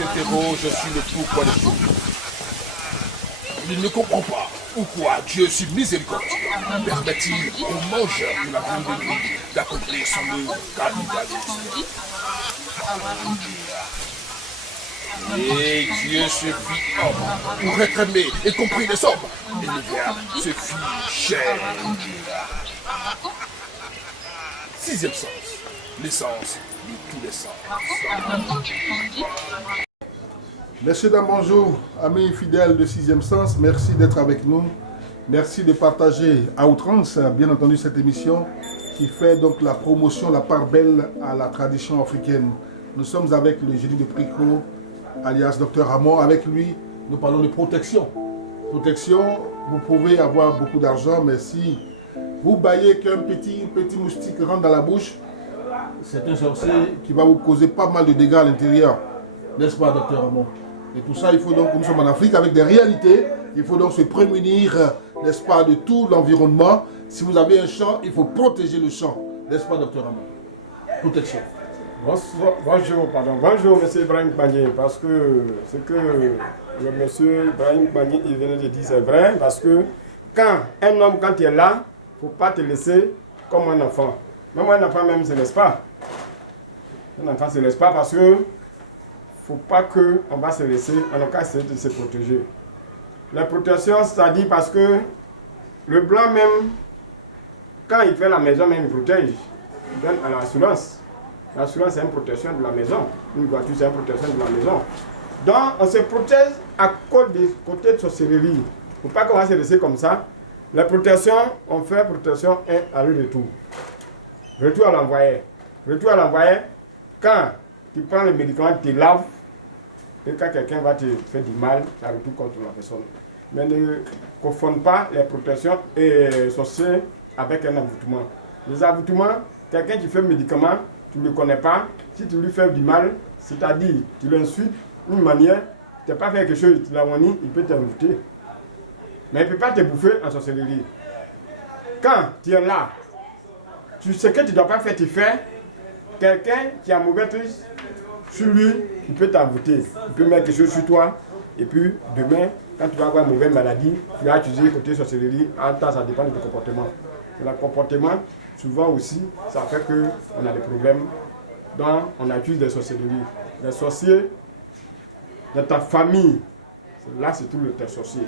s'interroge sur le pourquoi des choses. Il ne comprend pas pourquoi Dieu, sur miséricordieux, permet-il aux mangeurs de la viande de lui d'accomplir son œuvre cannibalisme. Et Dieu se fit homme pour être aimé et compris des hommes. Et le Verbe se fit chair. Sixième sens, l'essence de tous les sens. Messieurs, dames, bonjour, amis fidèles de Sixième Sens, merci d'être avec nous. Merci de partager à outrance, bien entendu, cette émission qui fait donc la promotion, la part belle à la tradition africaine. Nous sommes avec le génie de Pricot, alias Dr Ramon. Avec lui, nous parlons de protection. Protection, vous pouvez avoir beaucoup d'argent, mais si vous baillez qu'un petit moustique rentre dans la bouche, c'est un sorcier qui va vous causer pas mal de dégâts à l'intérieur. N'est-ce pas, Dr Ramon? Et tout ça, il faut donc, comme nous sommes en Afrique, avec des réalités, il faut donc se prémunir, n'est-ce pas, de tout l'environnement. Si vous avez un champ, il faut protéger le champ. N'est-ce pas, Dr Ramon? Protection. Bonjour, monsieur Ibrahim Bagné, parce que ce que le monsieur Ibrahim Bagné vient de dire, c'est vrai, parce que quand un homme, quand il est là, il ne faut pas te laisser comme un enfant. Même un enfant, même, se laisse pas. Un enfant ne se laisse pas parce que faut pas qu'on va se laisser, on a qu'à essayer de se protéger. La protection, c'est-à-dire parce que le blanc même, quand il fait la maison, même il protège. Il donne à l'assurance. L'assurance, c'est une protection de la maison. Une voiture, c'est une protection de la maison. Donc, on se protège à cause des côtés de sorcellerie. Il ne faut pas qu'on va se laisser comme ça. La protection, on fait protection un à retour. Retour à l'envoyé. Retour à l'envoyé, quand tu prends le médicament, tu te laves, et quand quelqu'un va te faire du mal, ça retourne contre la personne. Mais ne confonde pas les protections et sorciers avec un avoutement. Les avoutements, quelqu'un qui fait un médicament, tu ne le connais pas, si tu lui fais du mal, c'est-à-dire tu l'insultes d'une manière, tu n'as pas fait quelque chose, tu l'as wani, il peut t'inviter. Mais il ne peut pas te bouffer en sorcellerie. Quand tu es là, tu sais que tu ne dois pas faire, tu fais, quelqu'un qui a mauvais truc sur lui, il peut t'envoûter. Il peut mettre quelque chose sur toi. Et puis, demain, quand tu vas avoir une mauvaise maladie, tu vas utiliser côté sorcellerie. En temps, ça dépend de ton comportement. Et le comportement, souvent aussi, ça fait qu'on a des problèmes. Donc, on utilise des sorcelleries. Les sorciers, dans ta famille, là, c'est tout le sorcier.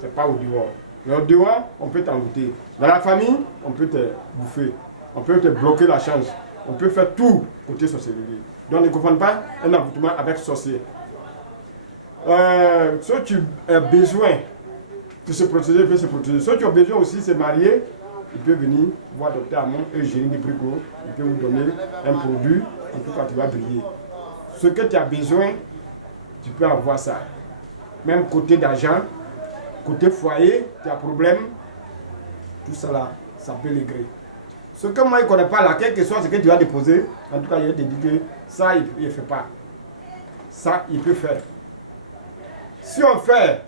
Ce n'est pas au dehors. Mais au dehors, on peut t'envoûter. Dans la famille, on peut te bouffer. On peut te bloquer la chance. On peut faire tout côté sorcellerie. Donc ne confondez pas un avoutement avec sorcier. Si tu as besoin de se protéger, il peut se protéger. Si tu as besoin aussi de se marier, il peut venir voir Dr Amon et Génie de Pricot. Il peut vous donner un produit, en tout cas tu vas briller. Ce que tu as besoin, tu peux avoir ça. Même côté d'argent, côté foyer, tu as problème, tout ça là, ça peut les gré. Ce que moi je ne connais pas là, quel que soit ce que tu as déposé, en tout cas il te dit que ça il ne fait pas. Ça il peut faire. Si on fait,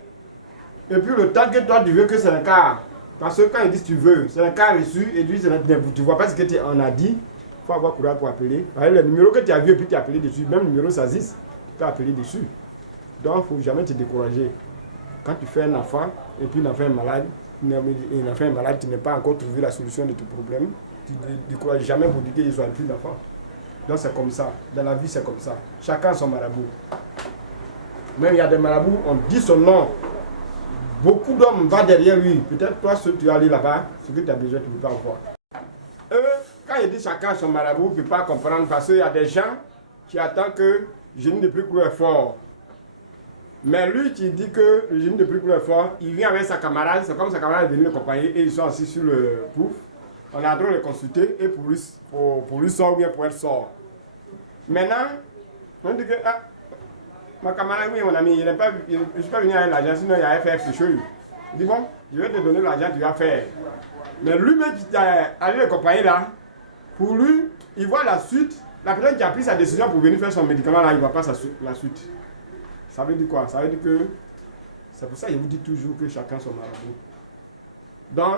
et puis le temps que toi tu veux que c'est un cas, parce que quand ils disent tu veux, c'est un cas reçu, et puis tu ne vois pas ce qu'on a dit, il faut avoir courage pour appeler. Le numéro que tu as vu et puis tu as appelé dessus, même le numéro ça existe, tu peux appeler dessus. Donc il ne faut jamais te décourager. Quand tu fais un enfant, et puis l'enfant est malade, tu n'as pas encore trouvé la solution de ton problème, tu ne décourages jamais pour dire qu'il soit plus d'enfant. Donc c'est comme ça. Dans la vie, c'est comme ça. Chacun son marabout. Même il y a des marabouts, on dit son nom. Beaucoup d'hommes vont derrière lui. Peut-être toi, si tu es allé là-bas, ce que tu as besoin, tu ne peux pas avoir. Quand il dit chacun son marabout, tu ne peux pas comprendre parce qu'il y a des gens qui attendent que Génie de Pricot est fort. Mais lui qui dit que le Génie de Pricot est fort, il vient avec sa camarade, c'est comme sa camarade est venue l'accompagner et ils sont assis sur le pouf. On a droit de le consulter et pour lui sort ou bien pour elle sort. Maintenant, on dit que ma camarade, oui mon ami, je ne suis pas venu avec l'argent, sinon il allait faire quelque chose. Il dit bon, je vais te donner l'argent, tu vas faire. Mais lui-même qui t'a allé l'accompagner là, pour lui, il voit la suite. La personne qui a pris sa décision pour venir faire son médicament là, il ne voit pas la suite. Ça veut dire quoi? Ça veut dire que c'est pour ça qu'il vous dit toujours que chacun son marabout. Donc,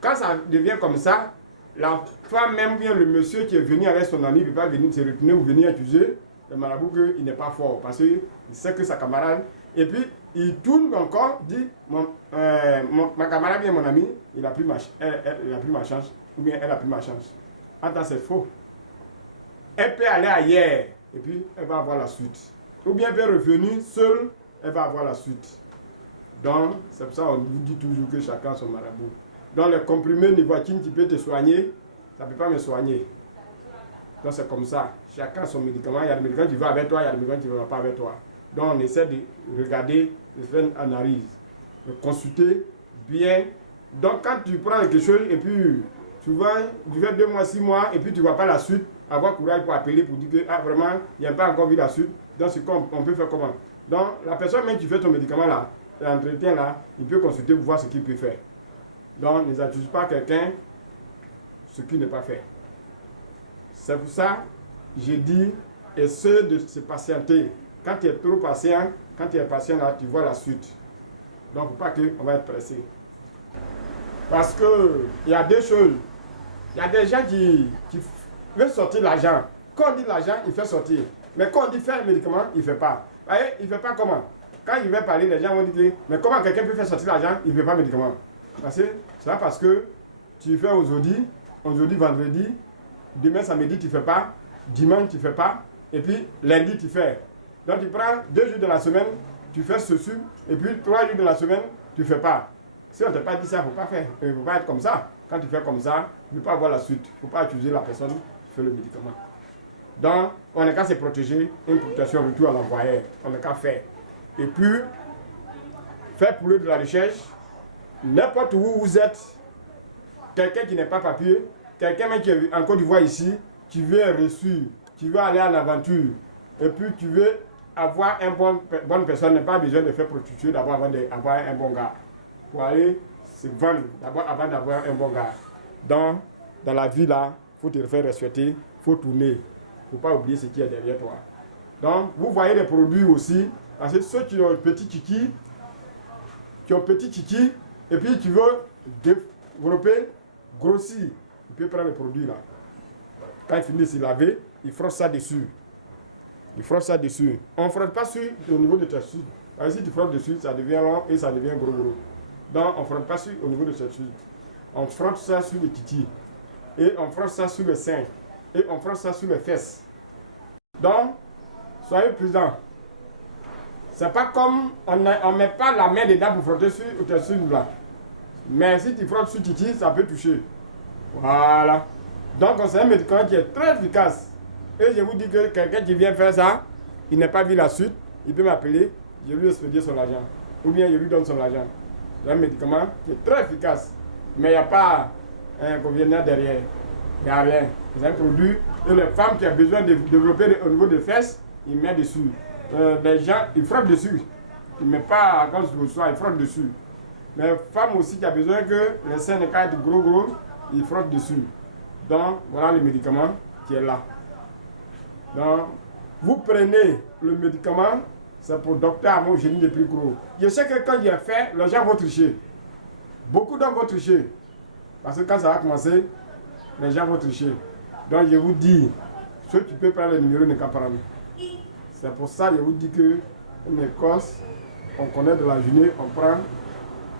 quand ça devient comme ça, la femme même bien le monsieur qui est venu avec son ami ne peut pas venir se retourner ou venir accuser le marabout qu'il n'est pas fort parce qu'il sait que sa camarade. Et puis, il tourne encore, dit ma camarade bien mon ami, il a pris ma chance, ou bien elle a pris ma chance. Attends, c'est faux. Elle peut aller ailleurs, et puis elle va avoir la suite. Ou bien elle peut revenir seule, elle va avoir la suite. Donc, c'est pour ça qu'on vous dit toujours que chacun son marabout. Donc, le comprimé Nivoquine qui peut te soigner, ça ne peut pas me soigner. Donc, c'est comme ça. Chacun son médicament. Il y a des médicaments qui vont avec toi, il y a des médicaments qui ne vont pas avec toi. Donc, on essaie de regarder, de faire une analyse, de consulter bien. Donc, quand tu prends quelque chose et puis tu fais 2 mois, 6 mois, et puis tu ne vois pas la suite, avoir courage pour appeler, pour dire que vraiment, il n'y a pas encore vu la suite. Donc, c'est comme, on peut faire comment? Donc, la personne même qui fait ton médicament là, l'entretien là, il peut consulter pour voir ce qu'il peut faire. Donc, ne accuse pas quelqu'un ce qu'il n'est pas fait. C'est pour ça que j'ai dit, essaie de se patienter. Quand tu es trop patient, quand tu es patient là, tu vois la suite. Donc, il ne faut pas qu'on va être pressé. Parce qu'il y a 2 choses. Il y a des gens qui veulent sortir l'argent. Quand on dit l'argent, il fait sortir. Mais quand on dit faire un médicament, il ne fait pas. Vous voyez, il ne fait pas comment? Quand il va parler, les gens vont dire, mais comment quelqu'un peut faire sortir l'argent, il ne fait pas de médicament? C'est parce que tu fais aujourd'hui, vendredi, demain samedi tu ne fais pas, dimanche tu ne fais pas, et puis lundi tu fais. Donc tu prends 2 jours de la semaine, tu fais ceci, et puis 3 jours de la semaine, tu ne fais pas. Si on ne t'a pas dit ça, il ne faut pas faire. Il ne faut pas être comme ça. Quand tu fais comme ça, il ne faut pas avoir la suite. Il ne faut pas accuser la personne qui fait le médicament. Donc, on n'a qu'à se protéger, une protection retour à l'envoyeur. On n'a qu'à faire. Et puis, faire pour eux de la recherche, n'importe où vous êtes, quelqu'un qui n'est pas papier, quelqu'un même qui est en Côte d'Ivoire ici, qui veut un reçu, qui veut aller en aventure, et puis tu veux avoir une bonne personne, n'a pas besoin de faire prostituer d'abord avant d'avoir un bon gars. Pour aller se vendre d'abord avant d'avoir un bon gars. Donc, dans la vie là, il faut te faire respecter, il faut tourner. Il ne faut pas oublier ce qui est derrière toi. Donc, vous voyez les produits aussi, parce que ceux qui ont un petit kiki, et puis tu veux développer, grossir, tu peux prendre les produits là. Quand il finit de se laver, il frotte ça dessus. On ne frotte pas au niveau de ta suite. Alors, si tu frottes dessus, ça devient long et ça devient gros. Donc, on ne frotte pas au niveau de cette suite. On frotte ça sur le titi. Et on frotte ça sur le sein. Et on frotte ça sur les fesses. Donc, soyez prudents. C'est pas comme on ne met pas la main dedans pour frotter sur tes suites là. Mais si tu frottes sur le titi, ça peut toucher. Voilà. Donc, c'est un médicament qui est très efficace. Et je vous dis que quelqu'un qui vient faire ça, il n'a pas vu la suite, il peut m'appeler, je lui expédie son argent. Ou bien je lui donne son argent. C'est un médicament qui est très efficace. Mais il n'y a pas un convenant derrière. Il n'y a rien. C'est un produit. Et les femmes qui ont besoin de développer au niveau des fesses, ils mettent dessus. Les gens, ils frottent dessus. Ils ne mettent pas quand je le soir, ils frottent dessus. Mais les femmes aussi qui ont besoin que les seins ne soient gros, ils frottent dessus. Donc, voilà le médicament qui est là. Donc, vous prenez le médicament, c'est pour docteur Amo Génie des plus gros. Je sais que quand il est fait, les gens vont tricher. Beaucoup d'hommes vont tricher. Parce que quand ça va commencer, les gens vont tricher. Donc je vous dis, si tu peux prendre le numéro, ne qu'à prendre. C'est pour ça que je vous dis que une Écosse, on connaît de la journée, on prend,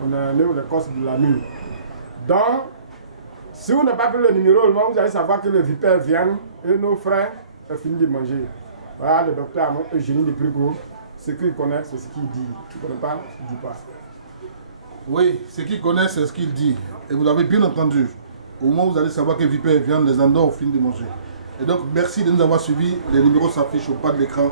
on a l'Écosse de la nuit. Donc, si vous n'avez pas pris le numéro, vous allez savoir que les vipères viennent et nos frères ont fini de manger. Voilà, le docteur Amo Génie des plus gros. Ce qu'il connaît, c'est ce qu'il dit. Tu ne connais pas, tu ne dis pas. Oui, ce qu'il connaît, c'est ce qu'il dit. Et vous l'avez bien entendu. Au moment où vous allez savoir que vipère viande, les endors ont fini de manger. Et donc, merci de nous avoir suivis. Les numéros s'affichent au bas de l'écran.